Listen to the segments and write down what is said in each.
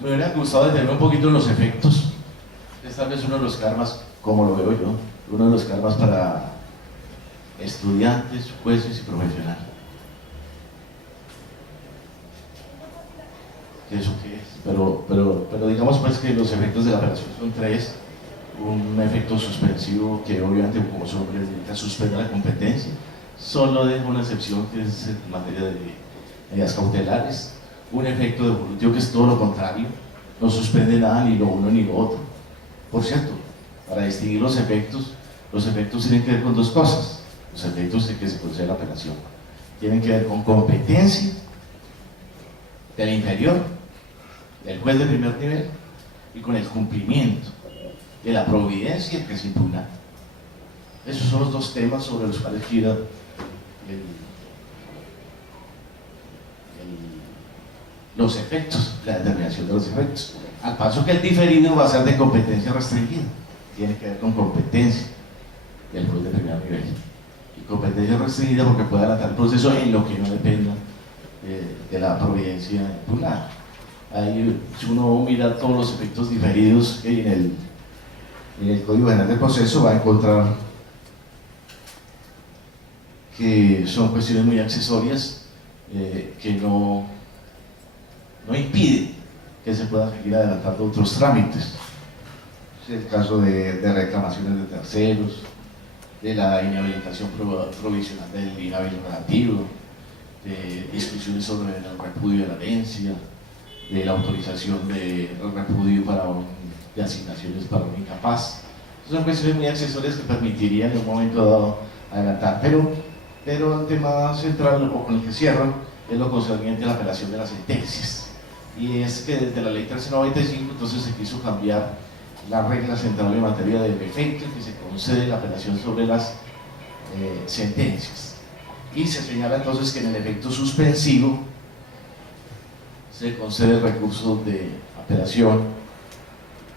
Me hubiera gustado detenerme un poquito en los efectos. Es tal vez uno de los karmas, como lo veo yo, uno de los karmas para estudiantes, jueces y profesionales. ¿Eso qué es? Pero digamos pues que los efectos de la apelación son tres. Un efecto suspensivo que obviamente, como su nombre indica, suspende la competencia. Solo deja una excepción que es en materia de medidas cautelares. Un efecto devolutivo que es todo lo contrario, no suspende nada, ni lo uno ni lo otro. Por cierto, para distinguir los efectos tienen que ver con dos cosas. Los efectos de que se concede la apelación tienen que ver con competencia del inferior, del juez de primer nivel, y con el cumplimiento de la providencia que se impugna. Esos son los dos temas sobre los cuales gira los efectos, la determinación de los efectos. Al paso que el diferido va a ser de competencia restringida, tiene que ver con competencia del juez de primer nivel. Y competencia restringida porque puede adelantar el proceso en lo que no dependa de la providencia impugnada. Ahí, si uno mira todos los efectos diferidos que hay en el Código General del Proceso, va a encontrar que son cuestiones muy accesorias que no impiden que se puedan seguir adelantando otros trámites. Es el caso de reclamaciones de terceros, de la inhabilitación provisional del inhábil relativo, de discusiones sobre el repudio de la herencia, de la autorización del repudio de asignaciones para un incapaz. Son cuestiones muy accesorias que permitirían en un momento dado adelantar, pero el tema central, o con el que cierran, es lo concerniente a la apelación de las sentencias. Y es que desde la ley 1395 entonces se quiso cambiar la regla central en materia del efecto en que se concede la apelación sobre las sentencias. Y se señala entonces que en el efecto suspensivo se concede el recurso de apelación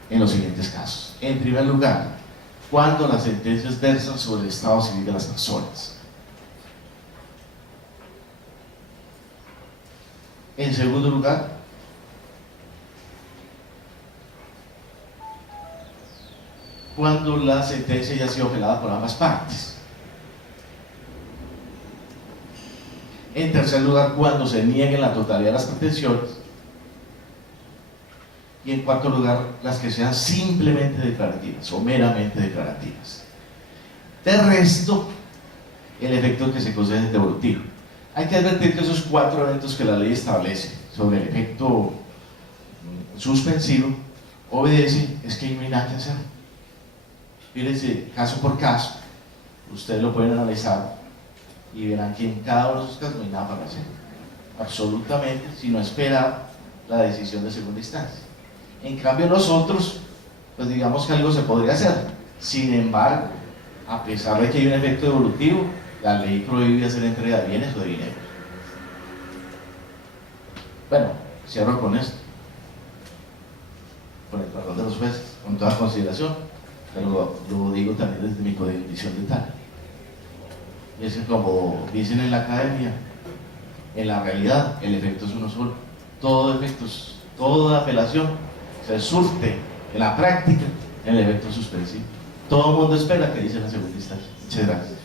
en los siguientes casos. En primer lugar, cuando las sentencias versan sobre el estado civil de las personas. En segundo lugar, cuando la sentencia ya ha sido apelada por ambas partes. En tercer lugar, cuando se niegue la totalidad de las pretensiones. Y en cuarto lugar, las que sean simplemente declarativas o meramente declarativas. De resto, el efecto que se concede es devolutivo. Hay que advertir que esos cuatro eventos que la ley establece sobre el efecto suspensivo obedecen, es que no hay nada que hacer. Fíjense, caso por caso, ustedes lo pueden analizar y verán que en cada uno de esos casos no hay nada para hacer, absolutamente, sino esperar la decisión de segunda instancia. En cambio los otros, pues digamos que algo se podría hacer. Sin embargo, a pesar de que hay un efecto devolutivo, la ley prohíbe hacer entrega de bienes o de dinero. Bueno, cierro con esto, con el perdón de los jueces, con toda consideración, pero lo digo también desde mi condición de tal. Y es que, como dicen en la academia, en la realidad el efecto es uno solo. Toda apelación se surte en la práctica en el efecto suspensivo. Todo el mundo espera que dice la segunda instancia. Muchas gracias.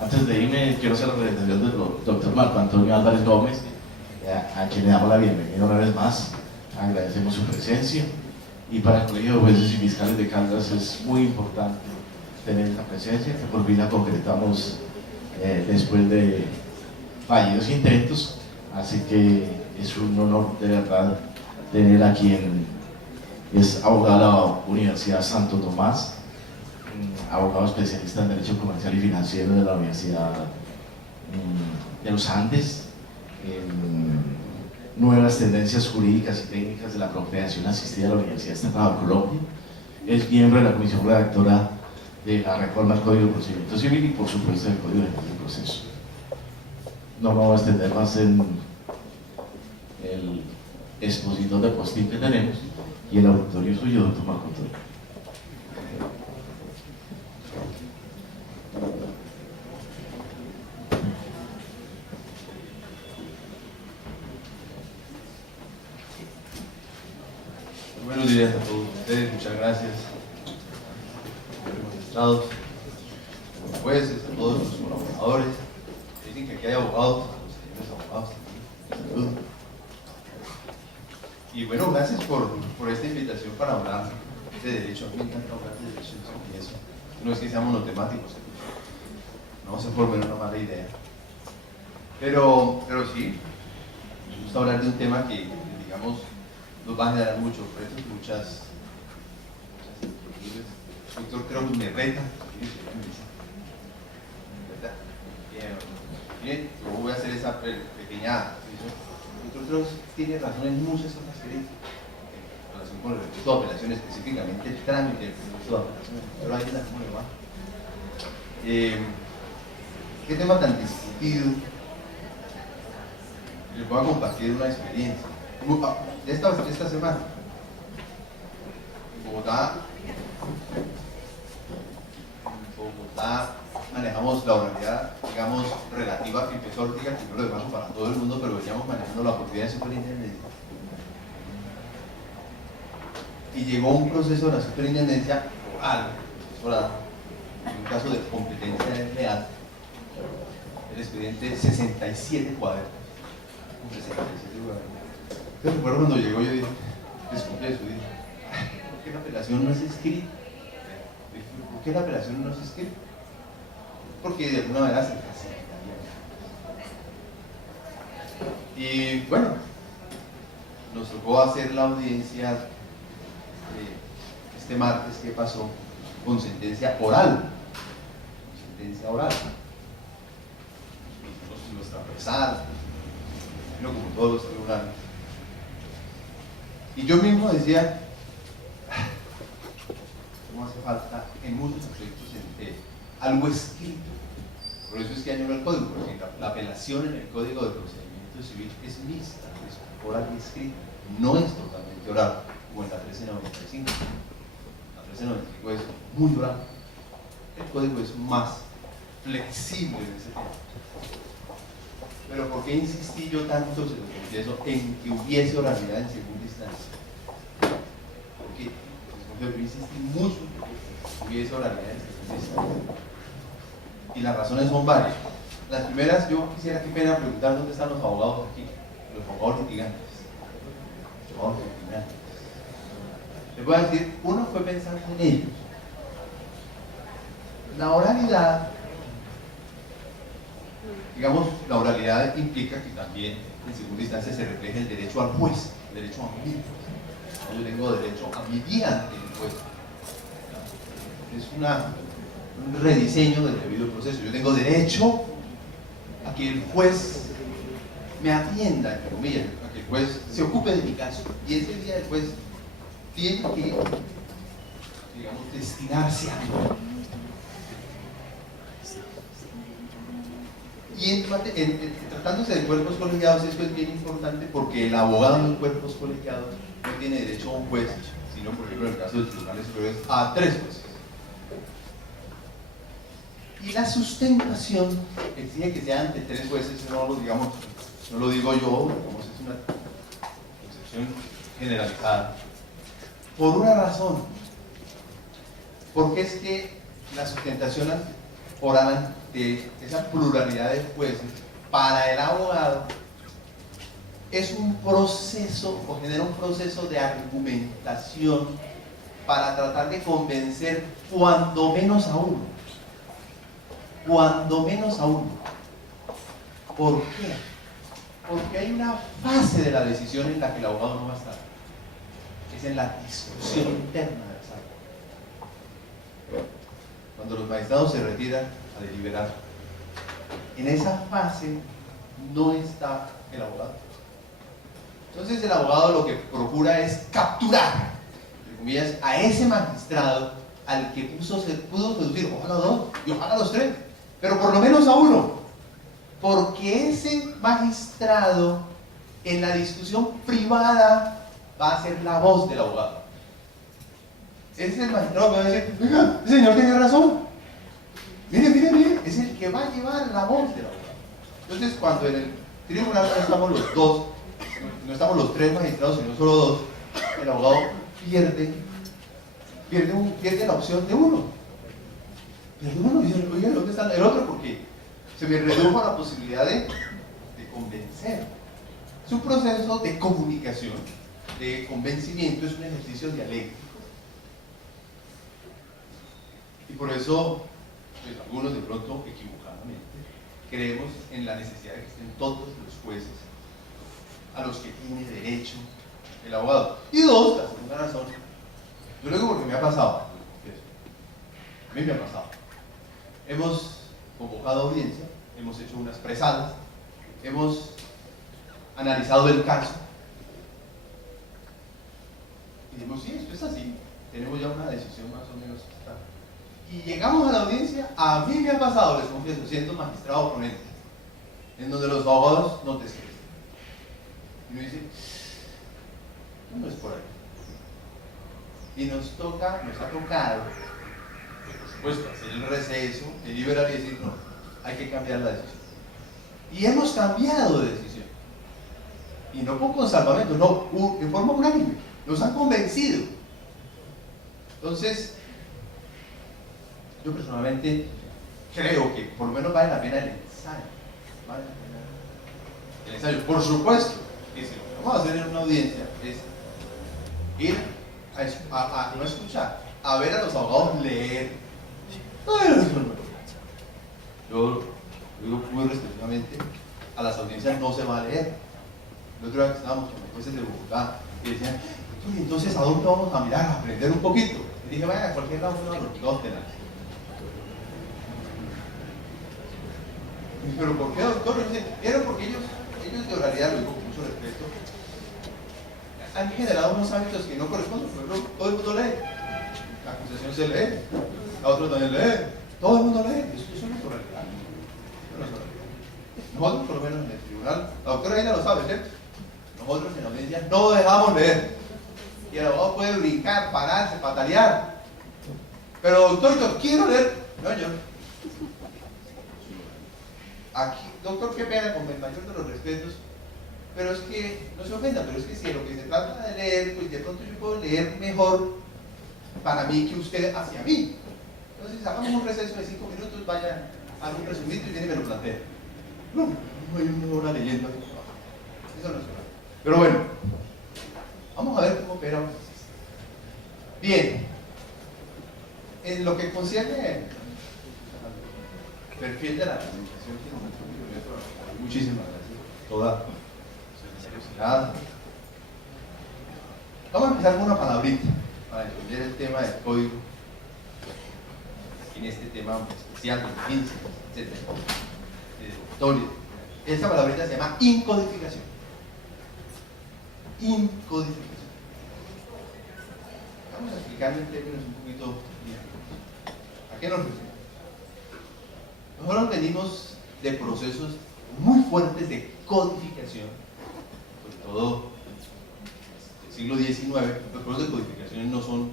Antes de irme, quiero hacer la presentación del doctor Marco Antonio Álvarez Gómez, a quien le damos la bienvenida una vez más. Agradecemos su presencia, y para el Colegio de Jueces y Fiscales de Caldas es muy importante tener esta presencia, que por fin la concretamos después de fallidos intentos, así que es un honor de verdad tener a quien es abogado de la Universidad Santo Tomás, abogado especialista en Derecho Comercial y Financiero de la Universidad de los Andes, en nuevas tendencias jurídicas y técnicas de la procreación asistida de la Universidad Estatal de Colombia. Es miembro de la comisión redactora de la reforma al Código de Procedimiento Civil y, por supuesto, del Código General del Proceso. No me voy a extender más en el expositor de postín que tenemos, y el auditorio suyo, doctor Marco Antonio. gracias. Magistrados, jueces, a todos los colaboradores. Dicen que aquí hay abogados, los señores abogados también. Salud. Y bueno, gracias por esta invitación para hablar de derecho. A mí me encanta hablar de derecho y eso. No es que seamos monotemáticos, no se forme una mala idea. Pero sí, me gusta hablar de un tema que, digamos, nos va a generar muchos retos, muchas inquietudes. El doctor creo que me reta. Bien, yo voy a hacer esa pequeña. El doctor Cruz tiene razón en muchas otras creencias en relación con el recurso de apelación, específicamente el trámite del recurso de apelación. Pero ahí está cómo le va. ¿Qué tema tan discutido? Les voy a compartir una experiencia de esta semana. En Bogotá manejamos la oralidad, digamos, relativa que empezó Ortega el 1 de marzo para todo el mundo, pero veníamos manejando la oportunidad de superintendencia. Y llegó un proceso de la superintendencia oral, en un caso de competencia desleal, el expediente 67 cuadernos. 67 cuadernos. Entonces recuerdo cuando llegó yo dije, descubrí eso, dije, ¿por qué la apelación no es escrita? ¿Por qué la apelación no es escrita? Porque de alguna manera se facilitaría. Y bueno, nos tocó hacer la audiencia este martes que pasó con sentencia oral. Sentencia oral. Nuestra pesada, como todos los tribunales. Y yo mismo decía, ¿cómo hace falta en muchos aspectos algo escrito? Por eso es que añoro el código, porque la apelación en el Código de Procedimiento Civil es mixta, es oral y escrita, no es totalmente oral, como en la 1395. La 1395 es muy oral. El código es más flexible en ese tema. Pero ¿por qué insistí yo tanto, se lo confieso, en que hubiese oralidad en segunda instancia? Porque yo insistí mucho en que hubiese oralidad en segunda instancia. Y las razones son varias. Las primeras, yo quisiera, qué pena preguntar dónde están los abogados aquí, los abogados litigantes. Los abogados litigantes. Les voy a decir, uno fue pensar en ellos. La oralidad, digamos, la oralidad implica que también en segunda instancia se refleja el derecho al juez, el derecho a mí. Yo tengo derecho a mi día ante el juez. Es un rediseño del debido proceso. Yo tengo derecho a que el juez me atienda, entre comillas, a que el juez se ocupe de mi caso. Y ese día el juez tiene que, digamos, destinarse a mí. Y tratándose de cuerpos colegiados, esto es bien importante porque el abogado en los cuerpos colegiados no tiene derecho a un juez, sino, por ejemplo, en el caso de los tribunales superiores, a 3 jueces. Y la sustentación exige que sean de 3 jueces, no lo digo yo, digamos, es una concepción generalizada. Por una razón, porque es que la sustentación oral de esa pluralidad de jueces para el abogado es un proceso o genera un proceso de argumentación para tratar de convencer cuando menos a uno. Cuando menos a uno. ¿Por qué? Porque hay una fase de la decisión en la que el abogado no va a estar. Es en la discusión interna del salón. Cuando los magistrados se retiran a deliberar, en esa fase no está el abogado. Entonces el abogado lo que procura es capturar, entre comillas, a ese magistrado al que pudo seducir, ojalá 2 y ojalá los 3, pero por lo menos a uno, porque ese magistrado en la discusión privada va a ser la voz del abogado. Ese es el magistrado que va a decir, oiga, el señor tiene razón. Mire, es el que va a llevar la voz del abogado. Entonces, cuando en el tribunal no estamos los 2, no estamos los 3 magistrados, sino solo 2, el abogado pierde pierde la opción de uno. Pierde uno y dice, oye, ¿dónde está el otro? Porque se me redujo la posibilidad de convencer. Es un proceso de comunicación, de convencimiento, es un ejercicio dialéctico. Y por eso, pues, algunos de pronto equivocadamente creemos en la necesidad de que estén todos los jueces a los que tiene derecho el abogado. Y dos, la segunda razón, yo lo digo porque me ha pasado, a mí me ha pasado. Hemos convocado audiencia, hemos hecho unas presadas, hemos analizado el caso y decimos, sí, esto es así, tenemos ya una decisión más o menos clara. Y llegamos a la audiencia, a mí me ha pasado, les confieso, siendo magistrado ponente, en donde los abogados no te escriben. Y uno dice, no es por ahí. Y nos ha tocado, por supuesto, hacer el receso, deliberar y decir, no, hay que cambiar la decisión. Y hemos cambiado de decisión. Y no con salvamento, no, en forma unánime. Nos han convencido. Entonces, yo personalmente creo que por lo menos vale la pena el ensayo. Vale la pena el ensayo. Por supuesto que si lo que vamos a hacer en una audiencia es ir a no escuchar, a ver a los abogados leer. Yo digo muy respetuosamente, a las audiencias no se va a leer. El otro día que estábamos con los jueces de Bogotá y decían, entonces ¿a dónde vamos a mirar, a aprender un poquito? Y dije, vaya, a cualquier lado uno de los dos tenaz. ¿Pero por qué, doctor? Era porque ellos de oralidad, lo digo con mucho respeto, han generado unos hábitos que no corresponden. Por ejemplo, todo el mundo lee. La acusación se lee, la otra también lee. Todo el mundo lee. Eso no es oralidad. Nosotros, por lo menos en el tribunal, la doctora Aina lo sabe, ¿cierto? Nosotros en la audiencia no dejamos leer. Y el abogado puede brincar, pararse, patalear. Pero, doctor, yo quiero leer. No, yo. Aquí, doctor, qué pena, con el mayor de los respetos. Pero es que, no se ofenda, pero es que si de lo que se trata de leer, pues de pronto yo puedo leer mejor para mí que usted hacia mí. Entonces, hagamos un receso de 5 minutos, vaya, haga un resumito y viene y me lo plantea. No hay una hora leyendo. Eso no es verdad. Pero bueno, vamos a ver cómo opera un sistema. Bien, en lo que concierne al perfil de la presentación, muchísimas gracias. Toda seriosidad. Vamos a empezar con una palabrita para entender el tema del código en este tema especial de 15, etc. Esta palabrita se llama incodificación. Incodificación. Vamos a explicarlo en términos un poquito didácticos. ¿A qué nos referimos? Nosotros venimos de procesos muy fuertes de codificación, sobre todo del siglo XIX. Los procesos de codificación no son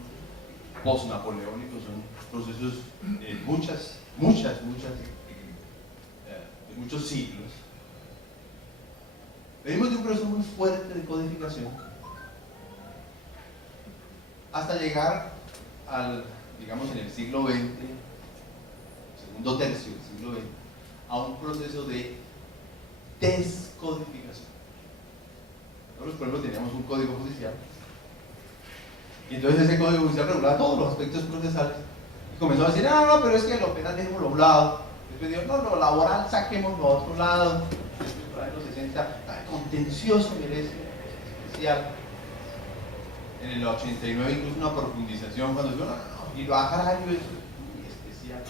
post-napoleónicos, son procesos de muchos siglos. Venimos de un proceso muy fuerte de codificación hasta llegar digamos, en el siglo XX, segundo tercio del siglo XX, a un proceso de descodificación. Nosotros, por ejemplo, teníamos un código judicial y entonces ese código judicial regulaba todos los aspectos procesales y comenzó a decir, no, pero es que lo penal dejémoslo a un lado. Después dijo, no, lo laboral saquémoslo a otro lado. Después, por ahí en los 60, contencioso merece especial. En el 89 incluso una profundización cuando dijo, no, y lo agrario es muy especial.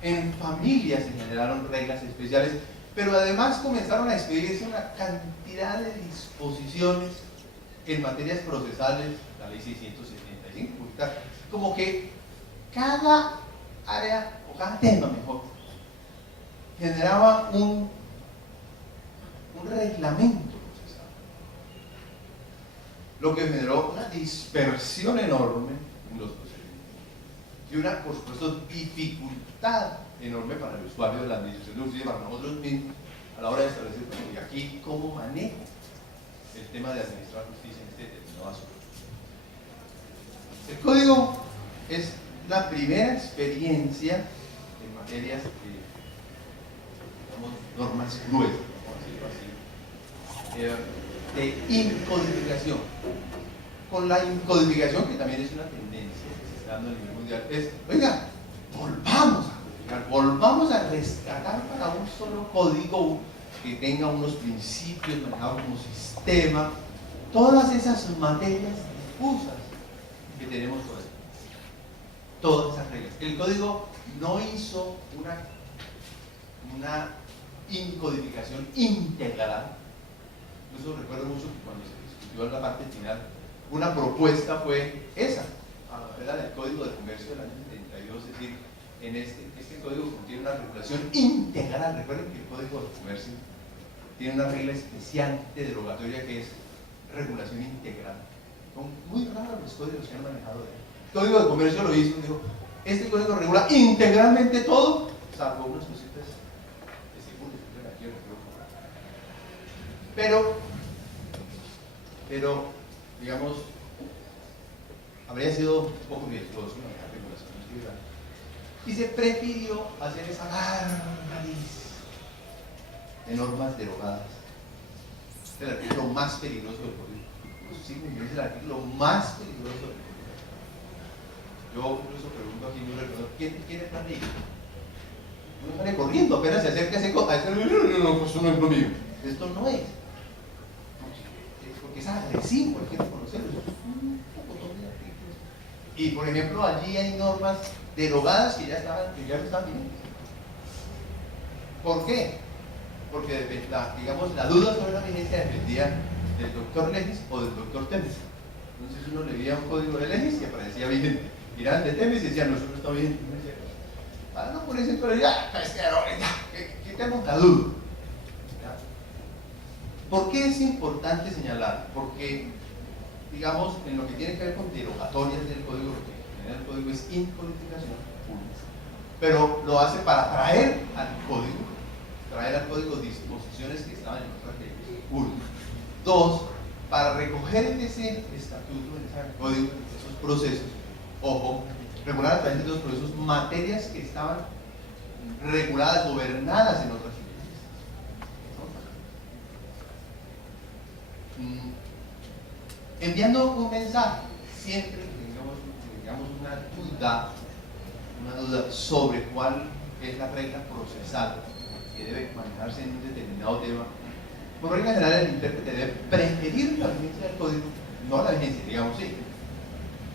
En familia se generaron reglas especiales, pero además comenzaron a expedirse una cantidad de disposiciones en materias procesales, la ley 675, como que cada área, o cada tema mejor, generaba un reglamento procesal, lo que generó una dispersión enorme en los procedimientos y una, por supuesto, dificultad enorme para el usuario de la administración de justicia, para nosotros mismos, a la hora de establecer, y aquí, cómo manejo el tema de administrar justicia en este determinado asunto. El código es la primera experiencia en materias digamos, normas gruesas, vamos a decirlo así, de incodificación. Con la incodificación, que también es una tendencia que se está dando a nivel mundial, es, oiga, volvamos a codificar, volvamos a rescatar para un solo código que tenga unos principios manejados como sistema, todas esas materias difusas que tenemos hoy, todas esas reglas. El código no hizo una incodificación integral. Incluso recuerdo mucho que cuando se discutió en la parte final, una propuesta fue esa, era del Código de Comercio del año 72, es decir, en este código contiene una regulación integral. Recuerden que el Código de Comercio tiene una regla especial de derogatoria que es regulación integral. Son muy raros los códigos que han manejado de él. El Código de Comercio lo hizo, dijo, este código regula integralmente todo, salvo unas cositas que seguro que aquí pero digamos, habría sido un poco riesgoso manejar regulación integral. Y se prefirió hacer esa larga lista de normas derogadas. Es el artículo más peligroso del código. Sí, es el artículo más peligroso del código. Yo incluso pregunto aquí, ¿quién es la ley? Uno sale corriendo, apenas se acerca a ese no, pues eso no es lo mío. Esto no es. Porque es agresivo, hay que reconocerlo. Y por ejemplo, allí hay normas derogadas que ya no están bien. ¿Por qué? Porque digamos, la duda sobre la vigencia dependía del doctor Legis o del doctor Temes. Entonces uno leía un código de Legis y aparecía vigente. Miraban de Temes y decían, no, eso no está bien. No, por ese código, ya, quitemos la duda. ¿Por qué es importante señalar? Porque, digamos, en lo que tiene que ver con derogatorias del código, lo que genera el código es incodificación, pero lo hace para traer al código disposiciones que estaban en otras leyes. Uno. Dos, para recoger en ese estatuto, en ese código, en esos procesos, ojo, regular a través de esos procesos materias que estaban reguladas, gobernadas en otras leyes. Enviando un mensaje, siempre que tengamos una duda sobre cuál es la regla procesal que debe manejarse en un determinado tema, por regla general el intérprete debe preferir la vigencia del código, no la vigencia, digamos, sí,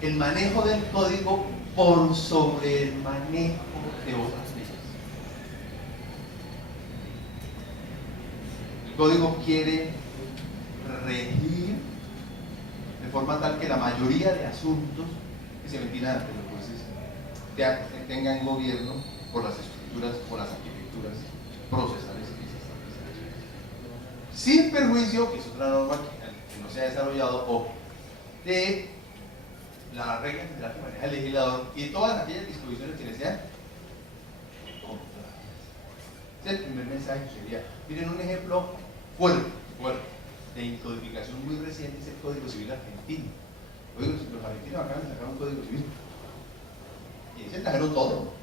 el manejo del código por sobre el manejo de otras leyes. El código quiere regir de forma tal que la mayoría de asuntos que se ventilan ante los jueces tengan gobierno por las estructuras o las arquitecturas procesales que se establecen. Sin perjuicio, que es otra norma que no se ha desarrollado, o de la regla general que maneja el legislador y de todas aquellas disposiciones que le sean contrarias. El primer mensaje sería, miren un ejemplo fuerte de incodificación muy reciente es el Código Civil argentino. Oye, los argentinos acaban de sacar un Código Civil y se trajeron todo.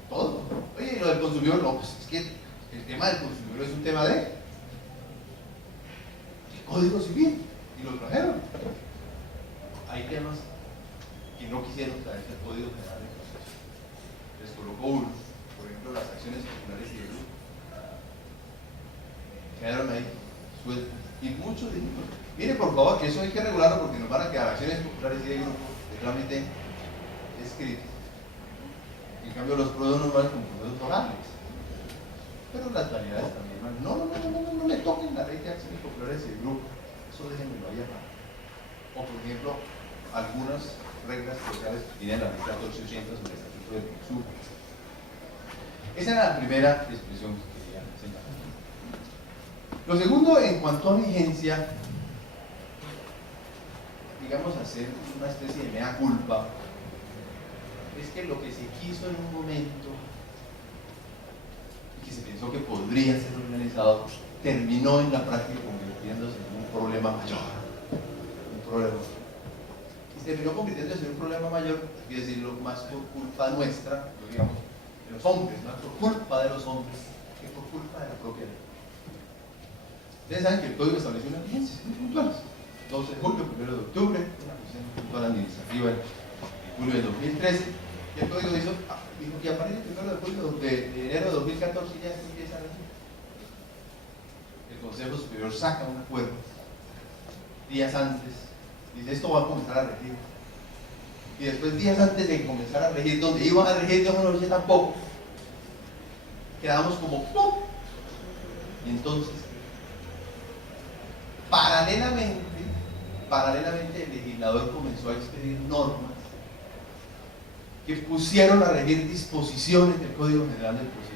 Oye, lo del consumidor, no, pues es que el tema del consumidor es un tema de Código Civil y lo trajeron. Hay temas que no quisieron traerse al Código General de Proceso. Les colocó uno, por ejemplo, las acciones populares y de grupo. Quedaron ahí sueltas. Y muchos dijeron, mire por favor, que eso hay que regularlo porque nos van a quedar acciones populares y de grupo realmente escritas. En cambio los procesos normales como procesos orales. Pero las variedades también, no le toquen la ley de acciones populares y de grupo. Eso déjenmelo ahí abajo. O por ejemplo, algunas reglas procesales que tienen la ley 1480 sobre el estatuto del consumo. Esa era la primera expresión que quería señalar. Lo segundo, en cuanto a vigencia, digamos hacer una especie de mea culpa, es que lo que se quiso en un momento y que se pensó que podría ser organizado, terminó en la práctica convirtiéndose en un problema mayor. Un problema. terminó convirtiéndose en un problema mayor, y decirlo más por culpa nuestra, digamos, de los hombres, más por culpa de los hombres que por culpa de la propia ley. Ustedes saben que el código estableció unas vigencias muy puntuales: 12 de julio, 1 de octubre, una vigencia puntual administrativa en julio de 2013, y el código dijo que a partir del 1 de julio de enero de 2014 ya se empieza a regir. El Consejo Superior saca un acuerdo días antes, dice: esto va a comenzar a regir, y después días antes de comenzar a regir, donde iban a regir, yo no lo sé tampoco, quedamos como ¡pum! Y entonces paralelamente el legislador comenzó a expedir normas que pusieron a regir disposiciones del Código General del Proceso,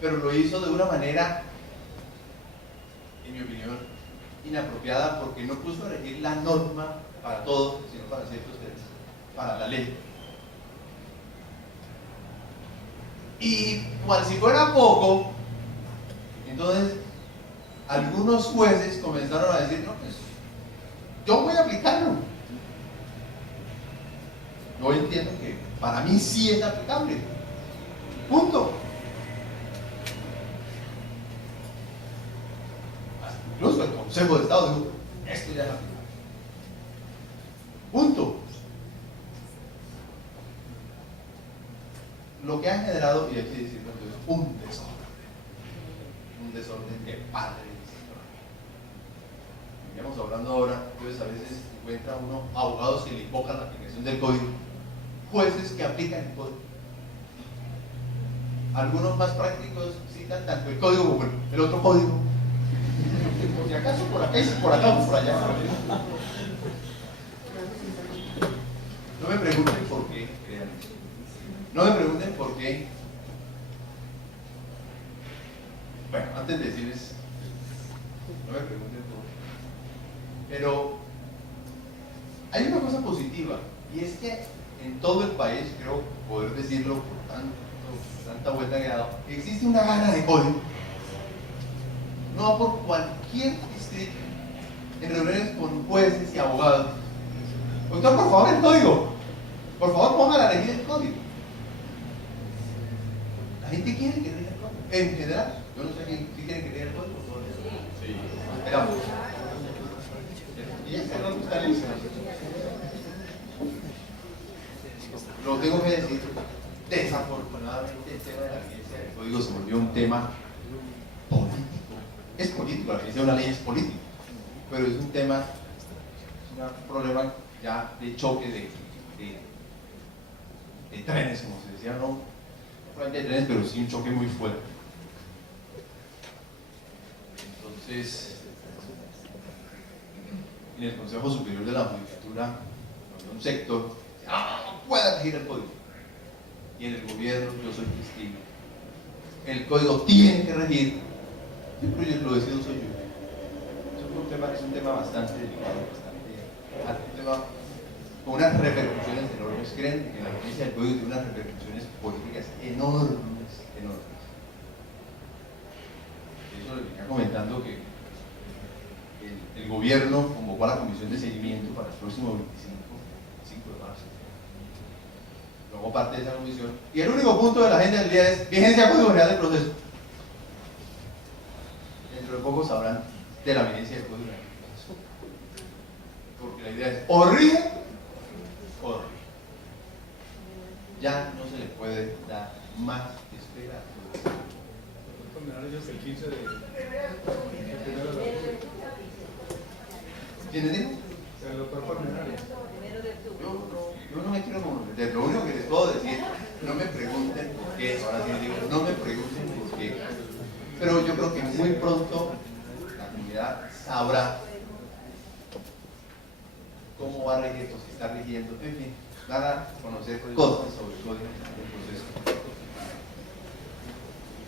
pero lo hizo de una manera, en mi opinión, inapropiada, porque no puso a regir la norma para todos, sino para ciertos derechos, para la ley. Y cual si fuera poco, entonces algunos jueces comenzaron a decir: no, pues yo voy a aplicarlo. Yo entiendo que para mí sí es aplicable. Punto. Incluso el Consejo de Estado dijo: esto ya es aplicable. Punto. Lo que ha generado, y hay que decirlo entonces, un desorden de padres. Estamos hablando ahora, entonces a veces encuentra uno abogados que le invocan la aplicación del código, jueces que aplican el código. Algunos más prácticos citan tanto el código como el otro código. Por si acaso por acá y por acá o por allá. No me pregunten por qué, créanme. No me pregunten por qué. Bueno, antes de decirles, no me pregunten por qué. Pero hay una cosa positiva, y es que en todo el país, creo poder decirlo por tanta vuelta que ha dado, existe una gana de código. No por cualquier distrito, en reuniones con jueces y abogados: doctor, por favor, el código, por favor, ponga la regla del código. La gente quiere que lea el código, en general. Yo no sé si quieren que lea el código. Sí. Esperamos. Y ya está listo. Lo tengo que decir, desafortunadamente el tema de la vigencia del código se volvió un tema político. Es político, la vigencia de una ley es político, pero es un tema, es un problema ya de choque de trenes, como se decía, no solamente de trenes, pero sí un choque muy fuerte. Entonces, en el Consejo Superior de la Judicatura, un sector no puede regir el código, y en el gobierno, yo soy testigo, el código tiene que regir, siempre yo lo decido soy yo. Es un tema bastante delicado, un tema con unas repercusiones enormes. Creen que la vigencia del código tiene unas repercusiones políticas enormes. Eso les venía comentando que el gobierno convocó a la comisión de seguimiento para el próximo 25 de marzo. Yo hago parte de esa comisión, y el único punto de la agenda del día es vigencia del Código General del Proceso. Dentro de poco sabrán de la vigencia del Código General del Proceso, porque la idea es o rige o no rige. Ya no se le puede dar más espera. El 15 de ¿Quién dijo? el doctor Palmenares. Yo no me quiero comprometer. Lo único que les puedo decir, no me pregunten por qué, ahora sí digo, no me pregunten por qué, pero yo creo que muy pronto la comunidad sabrá cómo va a regir, si está rigiendo, en fin, van a conocer cosas sobre el código del proceso.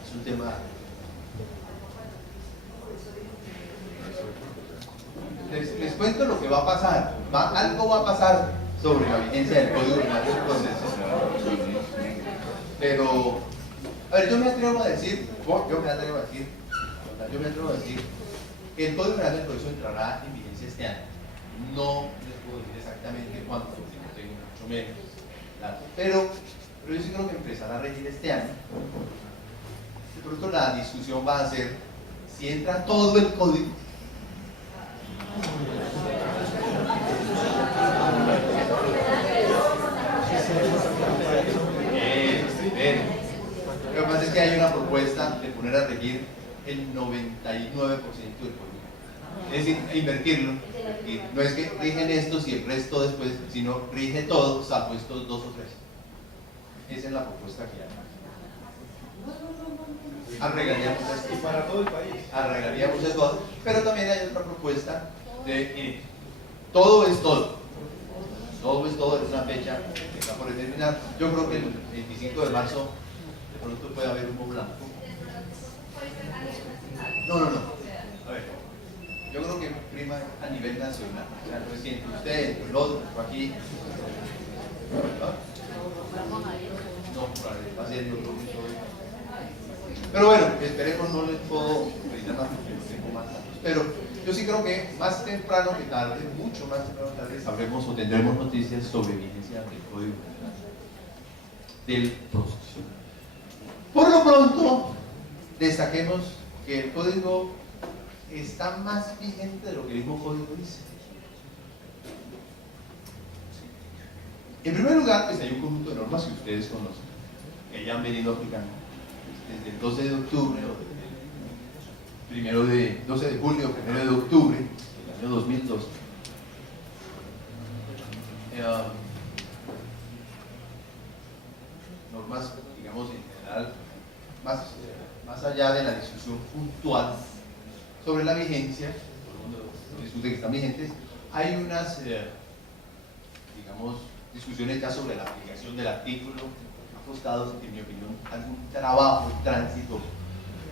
Es un tema. Les cuento lo que va a pasar. Algo va a pasar sobre la vigencia del Código General del Proceso. Pero, a ver, yo me atrevo a decir El Código General del Proceso entrará en vigencia este año. No les puedo decir exactamente cuánto, porque no tengo mucho menos datos, pero yo sí creo que empezará a regir este año. De pronto la discusión va a ser si entra todo el código. Lo que pasa es que hay una propuesta de poner a regir el 99% del código. Es decir, invertirlo. Y no es que rigen estos y el resto después, sino rige todo, salvo estos dos o tres. Esa es la propuesta que hay. Arreglaríamos esto. Y para todo el país. Arreglaríamos eso. Pero también hay otra propuesta de todo es todo. Todo es todo, es una fecha que está por determinar. Yo creo que el 25 de marzo de pronto puede haber humo blanco. No. A ver, yo creo que prima a nivel nacional. O sea, no es que usted, el otro, aquí. No, va a ser yo creo que todo. Pero bueno, esperemos, no les puedo brindar más porque no tengo más datos. Pero yo sí creo que más temprano que tarde, mucho más temprano que tarde, sabremos o tendremos noticias sobre vigencia del Código del Proceso. Por lo pronto, destaquemos que el Código está más vigente de lo que el mismo Código dice. En primer lugar, pues hay un conjunto de normas que ustedes conocen, que ya han venido aplicando desde el 12 de octubre o desde el 12 de julio, 1 de octubre del año 2012. Normas, digamos, en general, más allá de la discusión puntual sobre la vigencia, todo el mundo discute que están vigentes, hay unas, digamos, discusiones ya sobre la aplicación del artículo. Ha costado, en mi opinión, algún trabajo en tránsito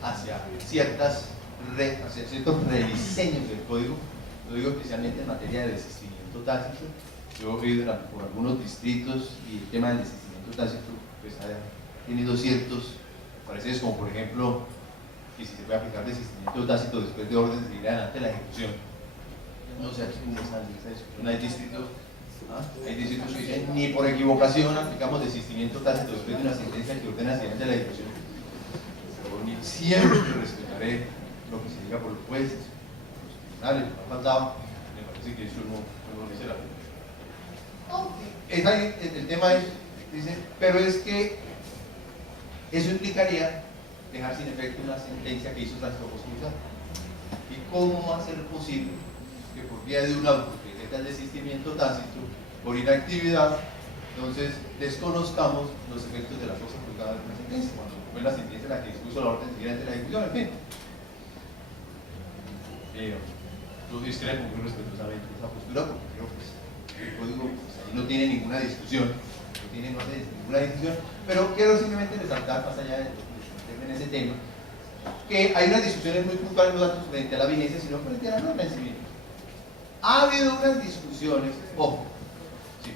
hacia ciertos rediseños del código. Lo digo especialmente en materia de desistimiento tácito. Yo he ido por algunos distritos y el tema del desistimiento tácito pues, ha tenido ciertos pareceres, como por ejemplo que si se puede aplicar desistimiento tácito después de orden de seguir adelante la ejecución. No sé, aquí en esa discusión hay distritos. Hay distritos que dicen ni por equivocación aplicamos desistimiento tácito después de una sentencia que ordena siguiente la ejecución. Pero siempre respetaré lo que se diga por los jueces, por los tribunales, no ha faltado. Me parece que eso no dice la ley. El tema es, dice, pero es que eso implicaría dejar sin efecto una sentencia que hizo tránsito posjudicial. ¿Y cómo va a ser posible que por vía de un auto que decreta el desistimiento tácito por inactividad, entonces desconozcamos los efectos de la cosa juzgada de una sentencia, cuando fue la sentencia la que dispuso la orden de seguir ante la ejecución, en fin? Yo discrepo muy respetuosamente de esa postura porque creo que el código pues, ahí no tiene ninguna discusión, no tiene ninguna discusión, pero quiero simplemente resaltar más allá de en ese tema que hay unas discusiones muy puntuales no tanto frente a la vigencia sino frente a la norma en sí misma. Ha habido unas discusiones, ojo, sí.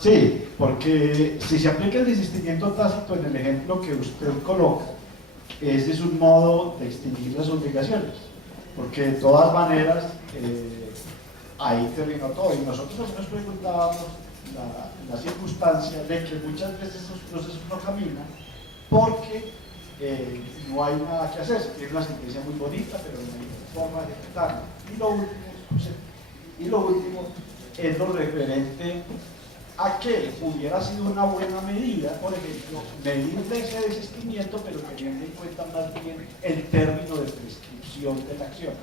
Sí, porque si se aplica el desistimiento tácito en el ejemplo que usted coloca, ese es un modo de extinguir las obligaciones, porque de todas maneras ahí terminó todo. Y nosotros también nos preguntábamos la circunstancia de que muchas veces esos procesos no caminan porque no hay nada que hacer. Se tiene una sentencia muy bonita, pero no hay forma de ejecutarla. Y lo último es lo referente a que hubiera sido una buena medida, por ejemplo, medir ese desistimiento, pero teniendo en cuenta más bien el término de prescripción de la acción.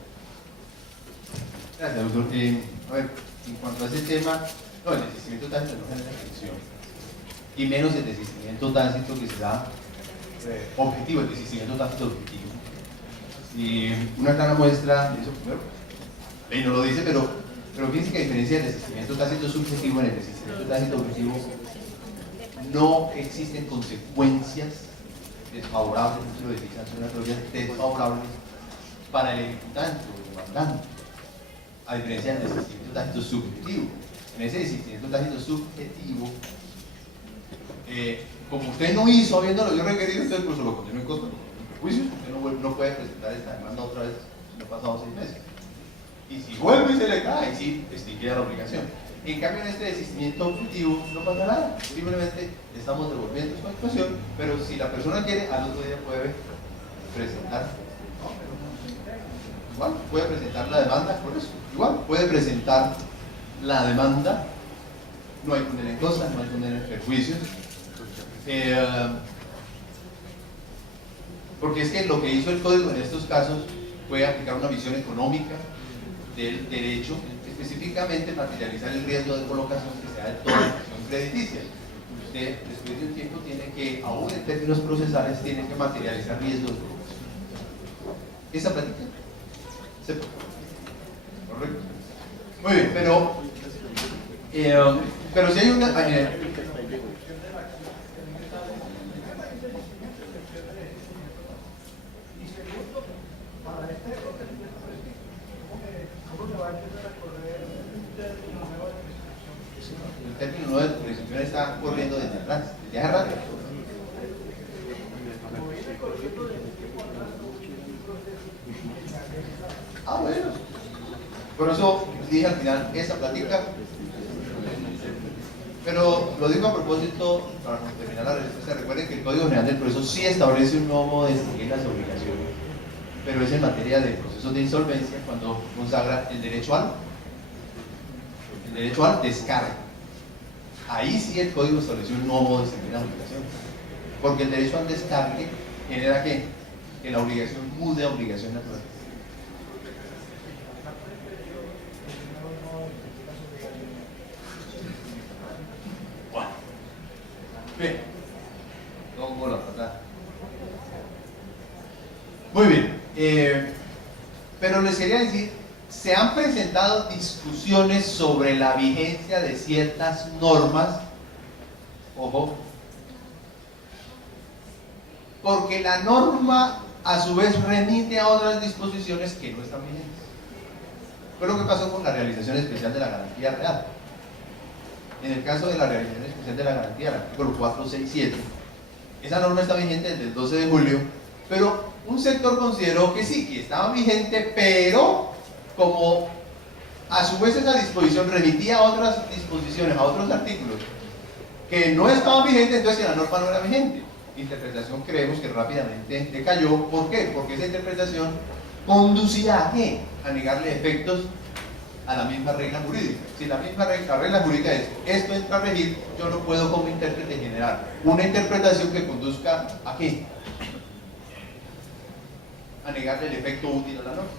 Gracias, doctor. A ver, en cuanto a ese tema, no, el desistimiento tácito no genera ejecución, y menos el desistimiento tácito que se da objetivo, el desistimiento tácito objetivo. Y una clara muestra de eso, primero, ley no lo dice, pero fíjense que a diferencia del desistimiento tácito subjetivo, en el desistimiento tácito objetivo no existen consecuencias desfavorables, no se lo decía sancionatorias, desfavorables para el ejecutante o el demandante, a diferencia del desistimiento tácito subjetivo. En ese desistimiento tácito subjetivo, como usted no hizo habiéndolo yo requerido, entonces pues lo continúa en contra de juicios, usted no puede presentar esta demanda otra vez si no han pasado 6 meses. Y si vuelve y se le cae, ahí sí extinguía la obligación. En cambio, en este desistimiento objetivo no pasa nada, simplemente estamos devolviendo su actuación, pero si la persona quiere, al otro día puede presentar. Igual puede presentar la demanda, por eso. Igual puede presentar la demanda. No hay condena en cosa, no hay condena en perjuicios. Porque es que lo que hizo el código en estos casos fue aplicar una visión económica del derecho, específicamente materializar el riesgo de colocación que sea de toda la acción crediticia. Usted, después de un tiempo, tiene que, aún en términos procesales, tiene que materializar riesgo de colocación. Esa práctica se puede. Correcto. Muy bien, pero si hay una... el término nuevo de prescripción está corriendo desde atrás, desde hace rato. Ah, bueno. Por eso dije al final esa plática. Pero lo digo a propósito, para terminar la respuesta, recuerden que el Código General del Proceso sí establece un nuevo modo de distinguir las obligaciones, pero es en materia de procesos de insolvencia cuando consagra el derecho al descargo. Ahí sí el Código estableció un nuevo modo de distinguir las obligaciones, porque el derecho al descargue genera que la obligación mude a obligación natural. Bien, tomo la patada. Muy bien, pero les quería decir, se han presentado discusiones sobre la vigencia de ciertas normas, ojo, porque la norma a su vez remite a otras disposiciones que no están vigentes. Fue lo que pasó con la realización especial de la garantía real. En el caso de la realización especial de la garantía, el artículo 467, esa norma está vigente desde el 12 de julio, pero un sector consideró que sí, que estaba vigente, pero como a su vez esa disposición remitía a otras disposiciones, a otros artículos que no estaban vigentes, entonces que la norma no era vigente. Interpretación creemos que rápidamente decayó. ¿Por qué? Porque esa interpretación conducía ¿a qué? A negarle efectos a la misma regla jurídica. Si la misma regla jurídica es esto entra a regir, yo no puedo como intérprete generar una interpretación que conduzca ¿a qué? A negarle el efecto útil a la norma.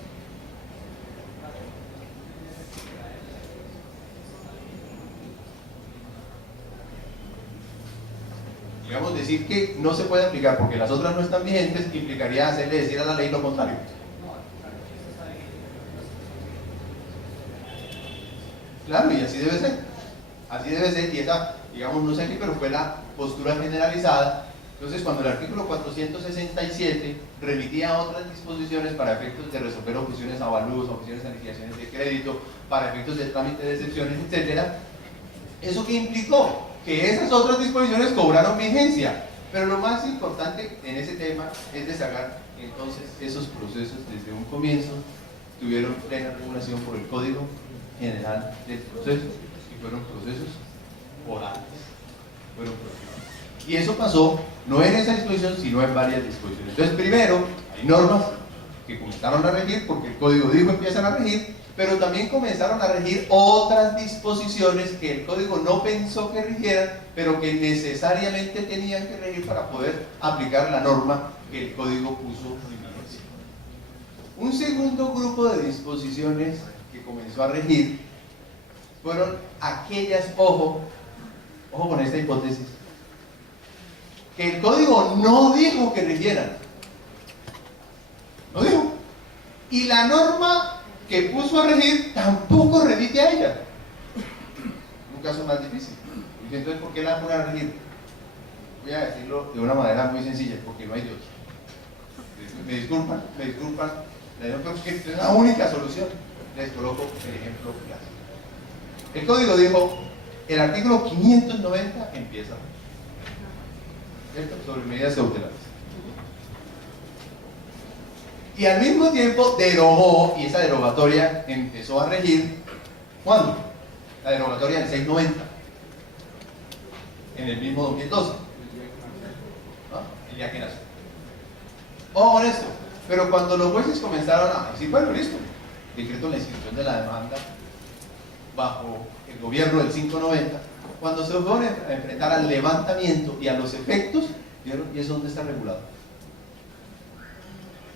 Digamos, decir que no se puede aplicar porque las otras no están vigentes implicaría hacerle decir a la ley lo contrario. Claro, y así debe ser. Así debe ser, y esa, digamos, no sé aquí, pero fue la postura generalizada. Entonces, cuando el artículo 467 remitía a otras disposiciones para efectos de resolver objeciones a avalúos, objeciones a liquidaciones de crédito, para efectos de trámite de excepciones, etc., ¿eso qué implicó? Que esas otras disposiciones cobraron vigencia. Pero lo más importante en ese tema es destacar que entonces esos procesos desde un comienzo tuvieron plena regulación por el Código General del Proceso y fueron procesos orales. Y eso pasó no en esa disposición, sino en varias disposiciones. Entonces, primero, hay normas que comenzaron a regir porque el Código dijo empiezan a regir, pero también comenzaron a regir otras disposiciones que el Código no pensó que rigieran, pero que necesariamente tenían que regir para poder aplicar la norma que el Código puso en vigencia. Un segundo grupo de disposiciones que comenzó a regir fueron aquellas, ojo con esta hipótesis, que el Código no dijo que rigieran. No dijo. Y la norma que puso a regir tampoco remite a ella. Un caso más difícil. Y entonces, ¿por qué la ponen a regir? Voy a decirlo de una manera muy sencilla, porque no hay de otra. Me disculpan, es la única solución. Les coloco el ejemplo clásico. El código dijo, el artículo 590 empieza, ¿cierto?, sobre medidas cautelares. Y al mismo tiempo derogó, y esa derogatoria empezó a regir, ¿cuándo? La derogatoria del 690, en el mismo 2012, ¿no? El día que nació. Ojo con esto, pero cuando los jueces comenzaron a decir, bueno, listo, decreto la inscripción de la demanda bajo el gobierno del 590, cuando se fueron a enfrentar al levantamiento y a los efectos, ¿vieron? ¿Y eso dónde está regulado?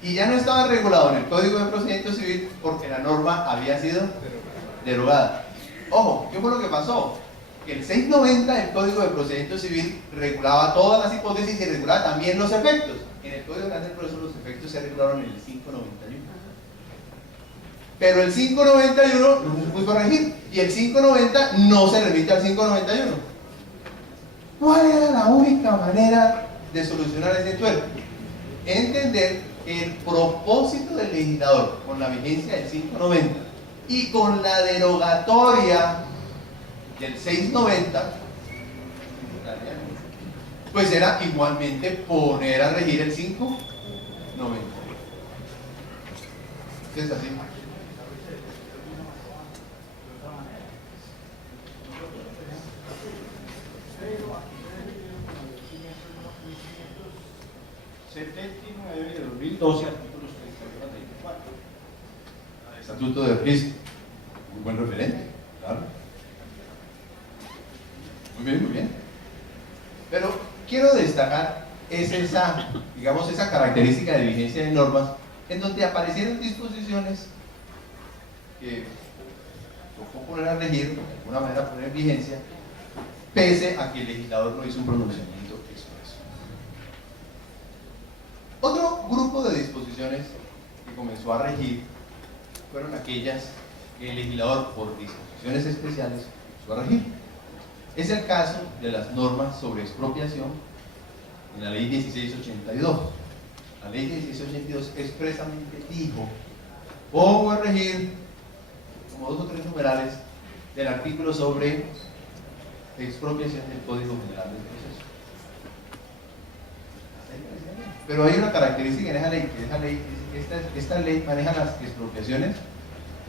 Y ya no estaba regulado en el Código de Procedimiento Civil porque la norma había sido derogada. Ojo, ¿qué fue lo que pasó? Que el 690 del Código de Procedimiento Civil regulaba todas las hipótesis y regulaba también los efectos. En el Código Penal del Proceso los efectos se regularon en el 591. Pero el 591 no se puso a regir y el 590 no se remite al 591. ¿Cuál era la única manera de solucionar ese tuerto? Entender el propósito del legislador con la vigencia del 590 y con la derogatoria del 690, pues era igualmente poner a regir el 590. ¿Qué es así? De 2012, artículos 31 a 34. El Estatuto de Registro, muy buen referente, claro. Muy bien, muy bien. Pero quiero destacar esa, digamos, esa característica de vigencia de normas en donde aparecieron disposiciones que tocó poner a regir, de alguna manera poner en vigencia, pese a que el legislador no hizo un pronunciamiento expreso. Otro grupo de disposiciones que comenzó a regir fueron aquellas que el legislador, por disposiciones especiales, comenzó a regir. Es el caso de las normas sobre expropiación en la ley 1682. La ley 1682 expresamente dijo: pongo a regir, como 2 o 3 numerales, del artículo sobre expropiación del Código General del Proceso. Pero hay una característica en esa ley, que esta ley maneja las expropiaciones,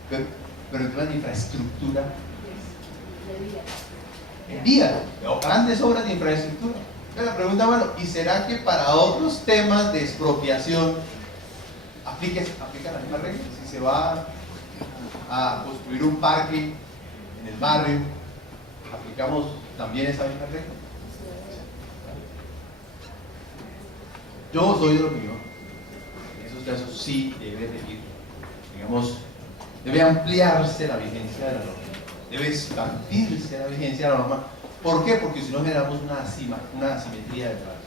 pero en plan de infraestructura, en vías, o grandes obras de infraestructura. Entonces la pregunta, bueno, ¿y será que para otros temas de expropiación aplica la misma regla? Si se va a construir un parque en el barrio, ¿aplicamos también esa misma regla? Yo soy de la opinión, en esos casos sí debe regir, digamos, debe ampliarse la vigencia de la norma, debe expandirse la vigencia de la norma. ¿Por qué? Porque si no generamos una asimetría de plazos.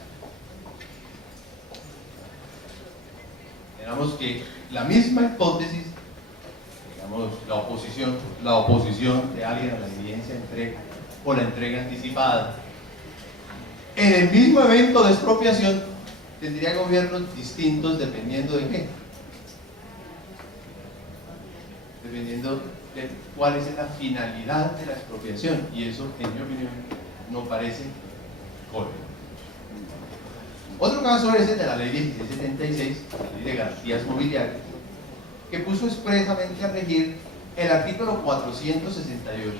Generamos que la misma hipótesis, digamos, la oposición de alguien a la evidencia de entrega o la entrega anticipada, en el mismo evento de expropiación, tendría gobiernos distintos dependiendo de qué. Dependiendo de cuál es la finalidad de la expropiación, y eso, en mi opinión, no parece correcto. Otro caso es el de la ley 1676, la ley de garantías mobiliarias, que puso expresamente a regir el artículo 468 del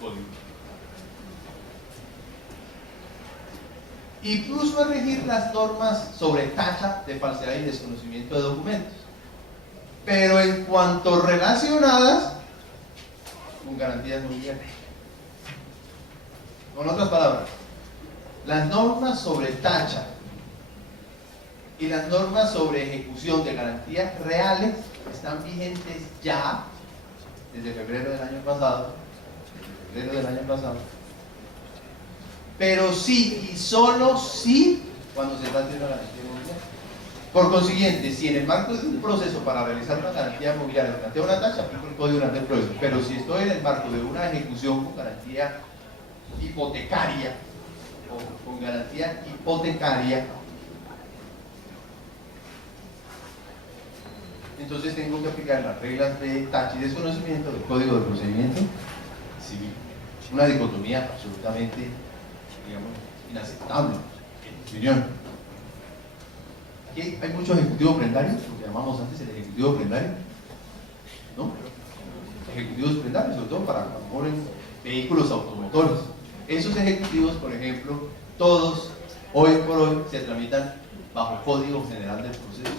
Código. Y puso a regir las normas sobre tacha de falsedad y desconocimiento de documentos, pero en cuanto relacionadas con garantías mobiliarias. Con otras palabras, las normas sobre tacha y las normas sobre ejecución de garantías reales están vigentes ya desde febrero del año pasado, pero sí y solo sí cuando se trata de una garantía mobiliaria. Por consiguiente, si en el marco de un proceso para realizar una garantía mobiliaria plantea una tacha, aplico el Código General del Proceso. Pero si estoy en el marco de una ejecución con garantía hipotecaria o con garantía hipotecaria, entonces tengo que aplicar las reglas de tacha y desconocimiento del Código de Procedimiento Civil. Una dicotomía absolutamente, digamos, inaceptable, en mi opinión. Aquí hay mucho ejecutivo prendario, lo que llamamos antes el ejecutivo prendario, ¿no? Ejecutivos prendarios, sobre todo para cuando en vehículos automotores. Esos ejecutivos, por ejemplo, todos hoy por hoy se tramitan bajo Código General del Proceso,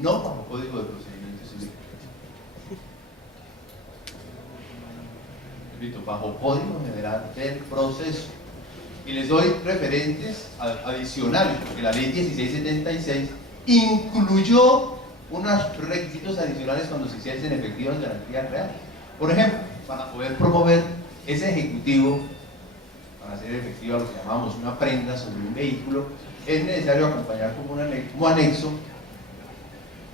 no bajo Código de Procedimiento Civil. Repito, bajo Código General del Proceso. Y les doy referentes adicionales, porque la ley 1676 incluyó unos requisitos adicionales cuando se hiciesen efectivas garantías reales. Por ejemplo, para poder promover ese ejecutivo, para hacer efectiva lo que llamamos una prenda sobre un vehículo, es necesario acompañar como anexo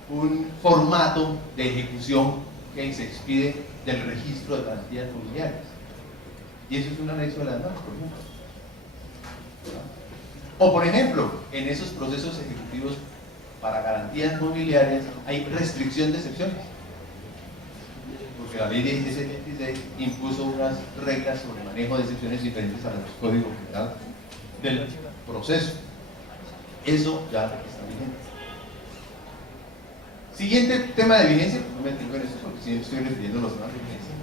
un formato de ejecución que se expide del registro de garantías mobiliarias. Y eso es un anexo de las normas, por ejemplo. O por ejemplo, en esos procesos ejecutivos para garantías mobiliarias hay restricción de excepciones. Porque la ley 1676 impuso unas reglas sobre manejo de excepciones diferentes a las del Código General del Proceso. Eso ya está vigente. Siguiente tema de vigencia, pues no me detengo en eso porque sí estoy refiriendo a los temas de vigencia.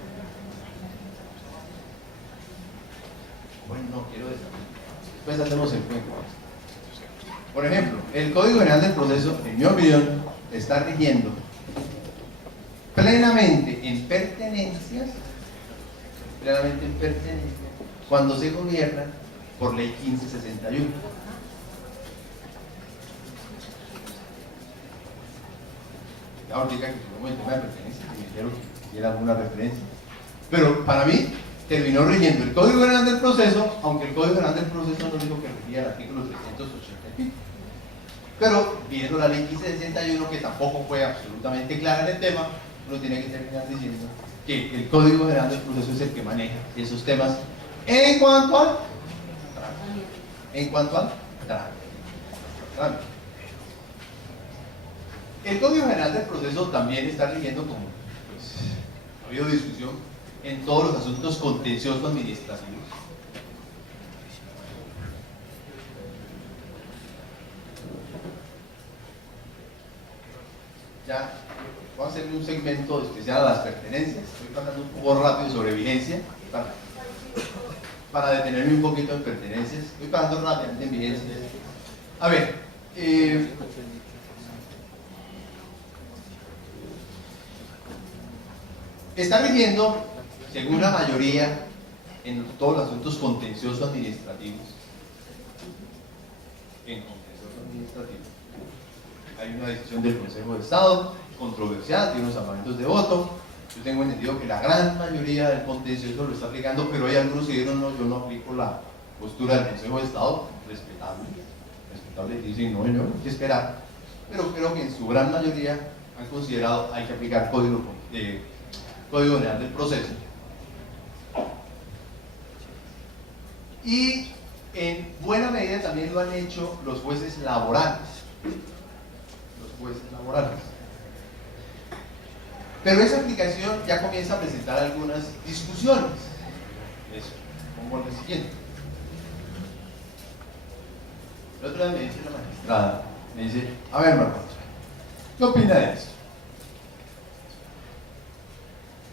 Bueno, no quiero desarrollar. Después hacemos el cuento. Por ejemplo, el Código General del Proceso, en mi opinión, está rigiendo plenamente en pertenencias, cuando se gobierna por ley 1561. Ya os diga que tuvimos el tema de pertenencia, que me dijeron que hubiera alguna referencia. Pero para mí, terminó rigiendo el Código General del Proceso, aunque el Código General del Proceso no dijo que regía el artículo 380 y pico. Pero, viendo la ley 1561, que tampoco fue absolutamente clara en el tema, uno tiene que terminar diciendo que el Código General del Proceso es el que maneja esos temas en cuanto al trámite. El Código General del Proceso también está rigiendo, como pues, ha habido discusión, en todos los asuntos contenciosos administrativos. Ya, voy a hacerle un segmento especial a las pertenencias. Estoy pasando un poco rápido sobre vigencia para detenerme un poquito en pertenencias. Estoy pasando rápidamente en vigencias. A ver, está rigiendo, según la mayoría, en todos los asuntos contenciosos administrativos. En contencioso administrativo hay una decisión del Consejo de Estado controversial, tiene unos argumentos de voto. Yo tengo entendido que la gran mayoría del contencioso lo está aplicando, pero hay algunos que dijeron no, yo no aplico la postura del Consejo de Estado, respetable, dicen no, hay que esperar, pero creo que en su gran mayoría han considerado hay que aplicar Código General del Proceso. Y en buena medida también lo han hecho los jueces laborales. Pero esa aplicación ya comienza a presentar algunas discusiones. Eso, como lo siguiente. El otro día me dice la magistrada, me dice, a ver, Marcos, ¿qué opina de esto?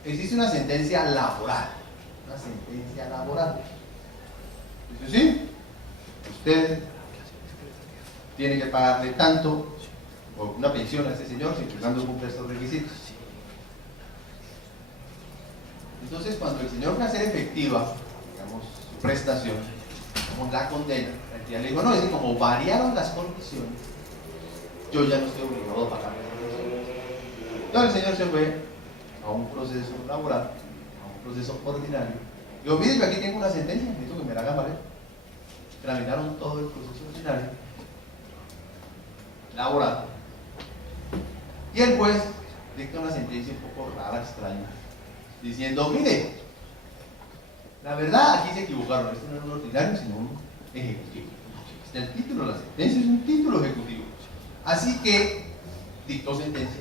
Existe una sentencia laboral. Dice, sí, usted tiene que pagarle tanto o una pensión a ese señor si no cumple estos requisitos. Entonces, cuando el señor va a hacer efectiva, digamos, su prestación, como la condena, la entidad le dijo, no, es que como variaron las condiciones, yo ya no estoy obligado a pagar. Entonces el señor se fue a un proceso laboral, a un proceso ordinario. Digo, mire, yo aquí tengo una sentencia, necesito que me la hagan valer. Tramitaron todo el proceso ordinario, laboral, y el juez dicta una sentencia un poco rara, extraña, diciendo, mire, la verdad aquí se equivocaron, esto no es un ordinario, sino un ejecutivo. Está el título, la sentencia es un título ejecutivo. Así que dictó sentencia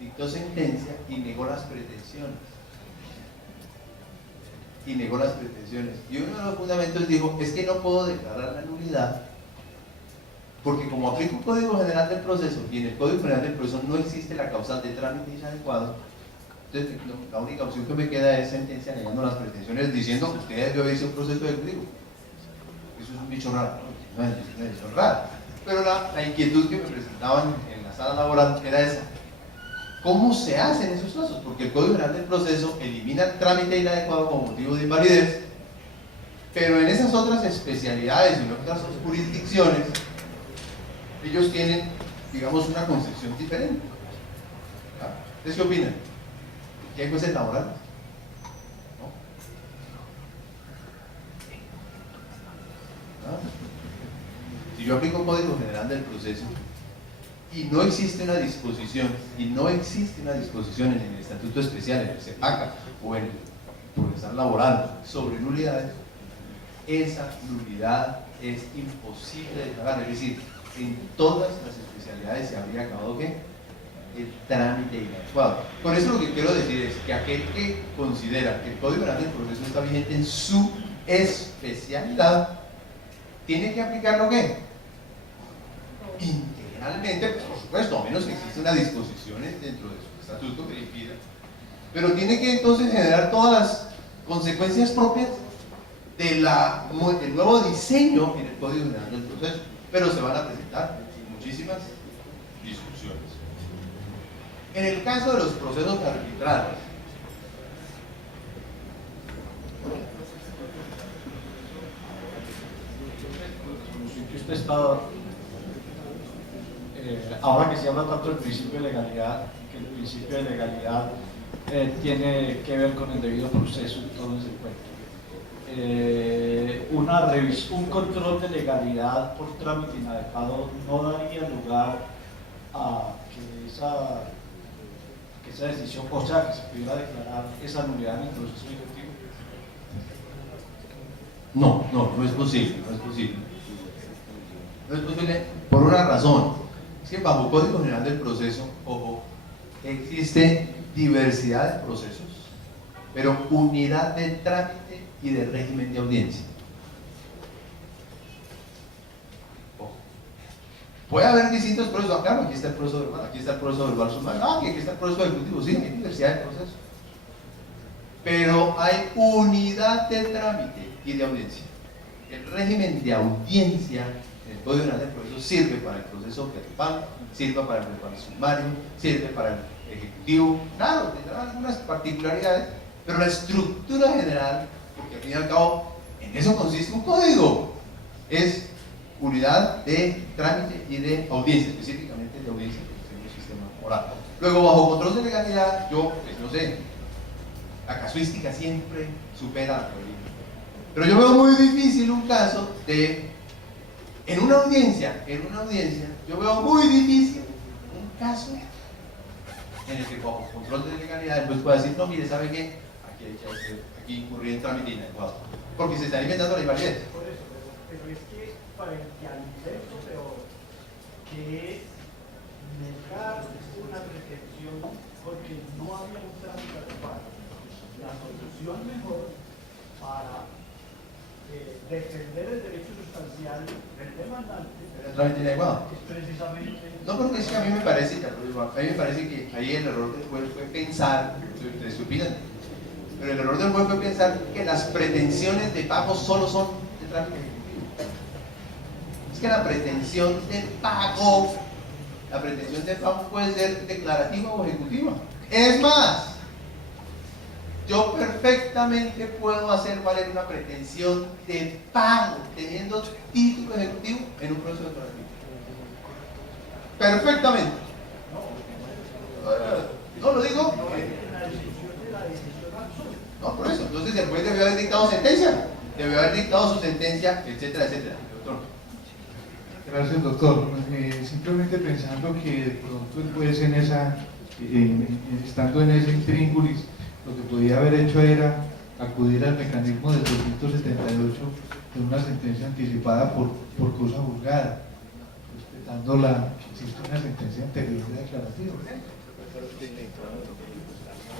dictó sentencia y negó las pretensiones. Y negó las pretensiones. Y uno de los fundamentos dijo, es que no puedo declarar la nulidad, porque como aplico un Código General del Proceso, y en el Código General del Proceso no existe la causal de trámite inadecuado, entonces la única opción que me queda es sentencia negando las pretensiones, diciendo que usted debió haber hecho un proceso ejecutivo. Eso es un bicho raro, ¿no? Es una decisión rara. Pero la inquietud que me presentaban en la sala laboral era esa. ¿Cómo se hacen esos casos? Porque el Código General del Proceso elimina el trámite inadecuado como motivo de invalidez, pero en esas otras especialidades y en otras jurisdicciones, ellos tienen, digamos, una concepción diferente. ¿Ustedes qué opinan? ¿Que hay jueces laborales? ¿No? Si yo aplico un Código General del Proceso y no existe una disposición, en el Estatuto Especial, en el CEPACA o en el Procesal Laboral sobre nulidades, esa nulidad es imposible de pagar. Es decir, en todas las especialidades se habría acabado ¿qué? El trámite inadecuado. Con eso lo que quiero decir es que aquel que considera que el Código General del Proceso está vigente en su especialidad, tiene que aplicarlo ¿qué? Integralmente, pues, por supuesto, a menos que exista una disposición dentro de su estatuto que le impida, pero tiene que entonces generar todas las consecuencias propias del nuevo diseño en el Código General del Proceso, pero se van a presentar muchísimas discusiones. En el caso de los procesos arbitrales, que usted está, ahora que se habla tanto del principio de legalidad, que el principio de legalidad tiene que ver con el debido proceso y todo ese cuento. Un control de legalidad por trámite inadecuado no daría lugar a que esa decisión, o sea, que se pudiera declarar esa nulidad en el proceso ejecutivo. No es posible, no es posible. No es posible por una razón. Es que bajo el Código General del Proceso, ojo, existe diversidad de procesos, pero unidad de trámite y de régimen de audiencia. Ojo. Puede haber distintos procesos. Claro, aquí está el proceso verbal, aquí está el proceso verbal sumario, aquí está el proceso ejecutivo. Sí, hay diversidad de procesos, pero hay unidad de trámite y de audiencia. El régimen de audiencia en el Código General del Proceso sirve para el proceso verbal, sirve para el verbal sumario, sirve para el ejecutivo. Claro, tendrá algunas particularidades, pero la estructura general, porque al fin y al cabo en eso consiste un código, es unidad de trámite y de audiencia, específicamente de audiencia, porque es un sistema oral. Luego, bajo control de legalidad, yo, pues no sé, la casuística siempre supera la teoría. Pero yo veo muy difícil un caso de, en una audiencia, yo veo muy difícil un caso en el que bajo control de legalidad el juez pueda decir, no, mire, ¿sabe qué? Aquí incurrí en trámite inadecuado, porque se está alimentando la invalidez. Por eso, pero es que frente al intento peor, que es negar una pretensión porque no había un trámite adecuado, la solución mejor para defender el derecho sustancial del demandante ¿El trámite inadecuado? es precisamente... No, porque es que a mí me parece que ahí el error del juez fue pensar, ustedes qué opinan, pero el error del juez fue pensar que las pretensiones de pago solo son de trámite ejecutivo. Es que la pretensión de pago puede ser declarativa o ejecutiva. Es más, yo perfectamente puedo hacer valer una pretensión de pago teniendo título ejecutivo en un proceso declarativo. Perfectamente. No lo digo. No, por eso. Entonces el juez debió haber dictado sentencia. Debió haber dictado su sentencia, etcétera, etcétera. Doctor. Gracias, doctor. Simplemente pensando que de pronto el juez estando en ese intríngulis, lo que podía haber hecho era acudir al mecanismo del 278 de una sentencia anticipada por cosa juzgada, respetando que existe una sentencia anterior de declarativo.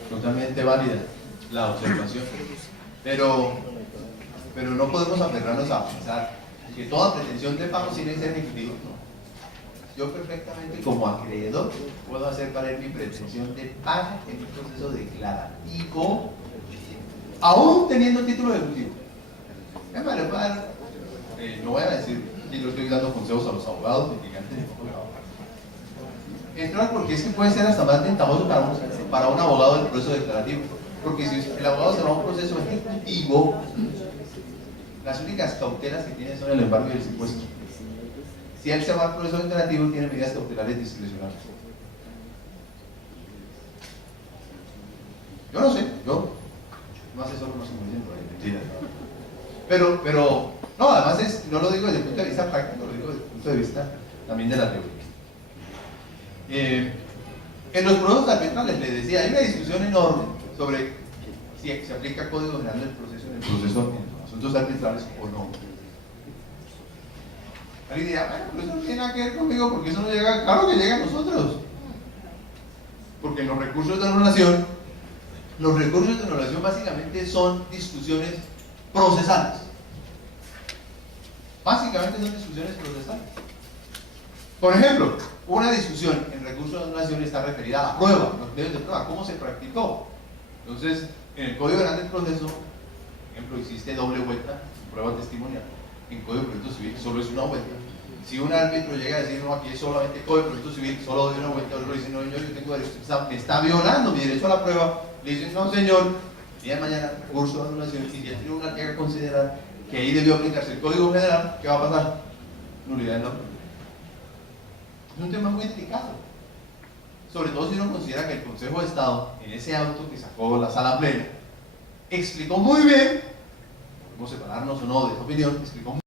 Totalmente válida la observación, pero no podemos aferrarnos a pensar que toda pretensión de pago tiene que ser ejecutivo. No. Yo perfectamente como acreedor puedo hacer valer mi pretensión de pago en un proceso declarativo, aún teniendo título ejecutivo. Es más, no voy a decir, y lo estoy dando consejos a los abogados, litigantes de poco grado. Entrar porque es que puede ser hasta más ventajoso para un abogado del proceso declarativo. Porque si el abogado se va a un proceso ejecutivo, las únicas cautelas que tiene son el embargo y el secuestro. Si él se va al proceso declarativo, tiene medidas cautelares discrecionales. Yo no sé, yo no asesoro, no se me dicen por ahí, mentira. Pero, no, además no lo digo desde el punto de vista práctico, lo digo desde el punto de vista también de la teoría. En los procesos arbitrales, les decía, hay una discusión enorme sobre si se aplica el Código General del Proceso en los asuntos arbitrales o no. Alguien dirá, bueno, pero eso no tiene nada que ver conmigo porque eso no llega, claro que llega a nosotros. Porque los recursos de anulación básicamente son discusiones procesales. Básicamente son discusiones procesales. Por ejemplo, una discusión en recurso de anulación está referida a la prueba, los medios de prueba, cómo se practicó. Entonces, en el Código General del Proceso, por ejemplo, existe doble vuelta, prueba testimonial. En Código de Proceso Civil solo es una vuelta. Si un árbitro llega a decir, no, aquí es solamente Código de Proceso Civil, solo doy una vuelta, otro dice, no, yo tengo derecho, me está violando mi derecho a la prueba, le dicen, no, señor, día de mañana, recurso de anulación, y si el tribunal llega a considerar que ahí debió aplicarse el Código General, ¿qué va a pasar? Nulidad del nombre. Es un tema muy delicado, sobre todo si uno considera que el Consejo de Estado, en ese auto que sacó la sala plena, explicó muy bien, podemos separarnos o no de esa opinión, explicó